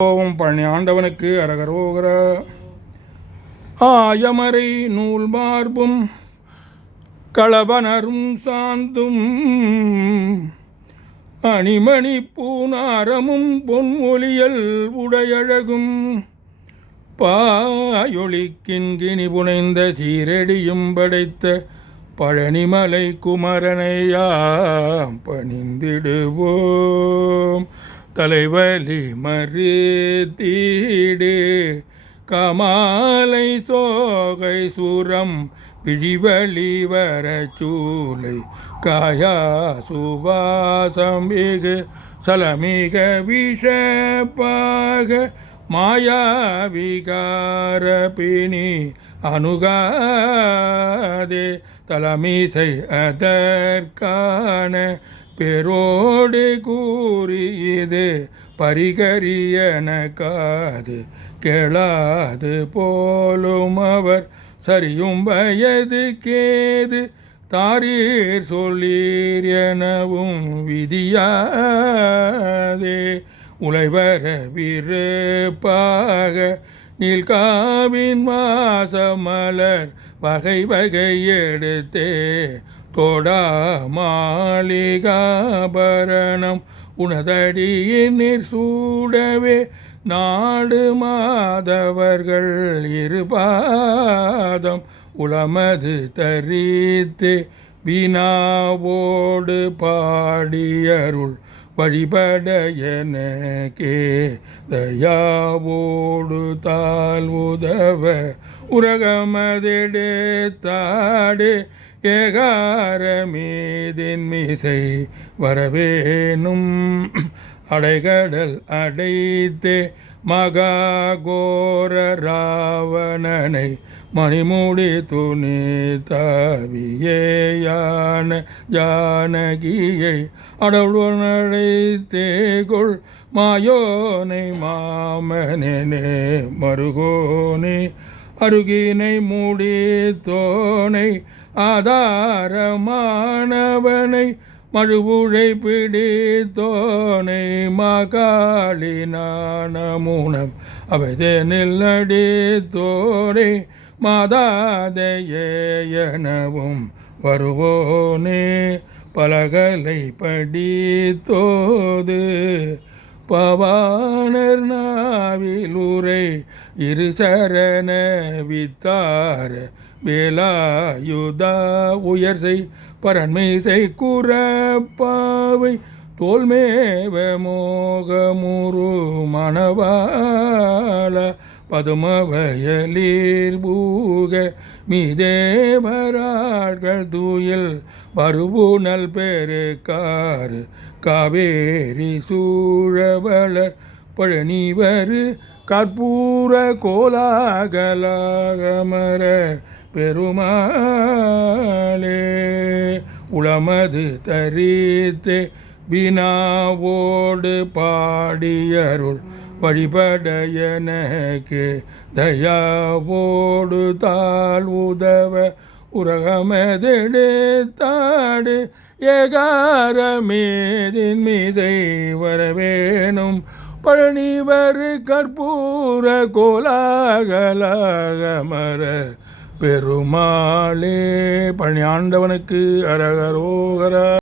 ஓம் பழனி ஆண்டவனுக்கு அரகரோகர. ஆயமரை நூல் மார்பும் களபனரும் சாந்தும் அணிமணி பூனாரமும் பொன்மொழியல் உடையழகும் பாயொலிக்கின்கினி புனைந்த சீரடியும் படைத்த பழனிமலை குமரனையாம் பணிந்திடுவோம். தலைவலி மறுத்தீடு கமாலை சோகை சுரம் விழிவழி வரச்சூலை காயா சுவாசமிகு சலமிக விஷப்பாக மாயாவிகார பிணி அணுகாதே தலைமிசை அதற்கான பெரோடு கூறியது பரிகரியன காது கேளாது போலும் அவர் சரியும் வயது கேது தாரீர் சொல்லீர் எனவும் விதியாதே உழைவர விருப்பாக நீல்காவின் மாசமலர் வகை வகை எடுத்தே தோடா மாளிகாபரணம் உனதடியினிற் சூடவே நாடு மாதவர்கள் இருபாதம் உளமது தரித்து வினாவோடு பாடியருள் வழிபட எனக்கே தயாவோடு தாழ் உதவ உரகமதெடுத்தாடு ஏகார மீதின் மீசை வரவேனும் அடைகடல் அடைத்தே மகாகோர ராவணனை மணிமூடி துணி தாவியேயான ஜானகியை அடவுடனடைத்தேகொள் மாயோனை மாமனே மருகோனே அருகினை மூடித்தோனை ஆதாரமானவனை மழுவுழை பிடித்தோனை மகாளி நாணமுனம் அவைதனில் நடித்தோனை மாதாதையனவும் வருவோனே பலகலை படித்தோது பவானர் நாவிலுரை இரு சரண வித்தார வேலாயுதா உயர்சை பரன்மைசை குறப்பாவை தோல்மேவ மோகமுரு மணவாள பதுமவயலீர் பூக மீதேவராள்கள் தூயில் வருவுணல் பெருக்காறு காவேரி சூழவளர் பழனிவரு கற்பூர கோலாகலாகமரர் பெருமாளே உளமது தரித்தே வினாவோடு பாடியருள் வழிபட எனக்கு தயாவோடு தாழ் உதவ உரகமதெடுத்தாடு ஏகார மீதின் மீதை வரவேணும் பழனிவரு கற்பூர கோலாகலாகமர பெருமாளே. பழனி ஆண்டவனுக்கு அரகரோகர.